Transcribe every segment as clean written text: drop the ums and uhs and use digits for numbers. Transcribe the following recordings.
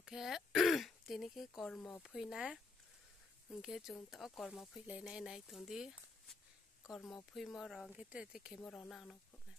tạo cái tí cái còn mỏ phơi ná cái chúng tạo còn mỏ phơi lấy này này thằng đi còn mỏ phơi mỏ rong cái mỏ rong nào nó cũng này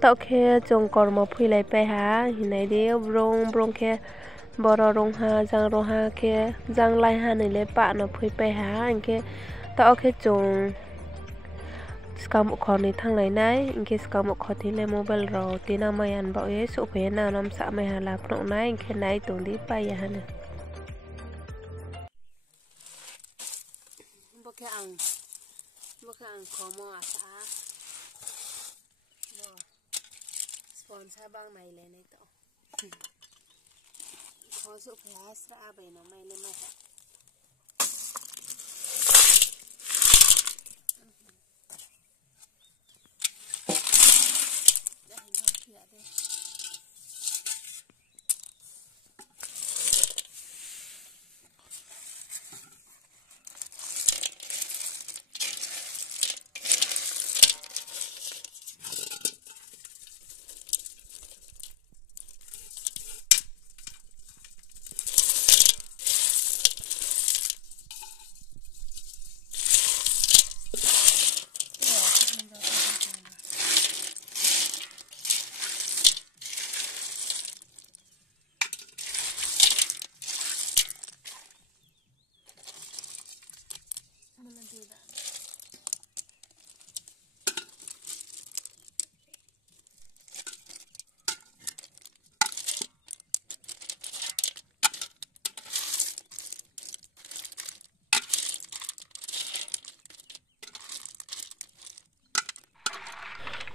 tạo khe trồng còn một phi lại pe há hình này đi rong khe bò rong ha khe giang lai ha này lấy bạn nó phi pe há anh khe tạo khe trồng scam một con này thằng này này anh khe scam một con thì lấy mobile rồi tí nào mày ăn bảo ấy số phế nào năm xã mày hà lạp nọ này anh khe này tụng đi bay à nè bữa cái ăn khó mò à xã còn sa bang này lên này tao khó sự phải sa bể nó mày lên mày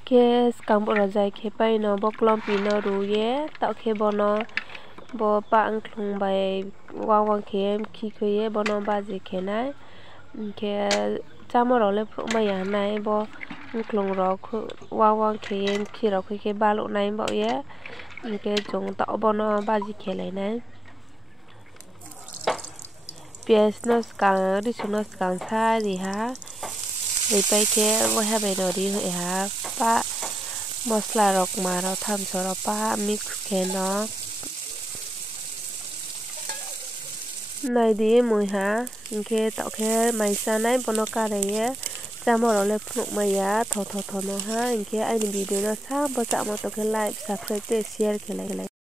ke skam bora jai ke pai no boklom pino ruye tạo ke bono bo pa angklung bai wang ke khi khoye bono baji ke nai ke chamoro le pro maya nai bo angklung ro wang ke khi ro ke balu nai bo ye ke jong tạo bono baji ke lai nai pies no skang ri suno skang sa ri ha để bay ke wo ha bai no ri ha pa mosla rok ma ro tham so ro pa mix ke no nai di mui ha ke tạo ke mai sa nai bono ka re ye chamo ro le phuk ma ya tho no ha ke ai ni video no sa bo cha mo to ke like subscribe te share ke lai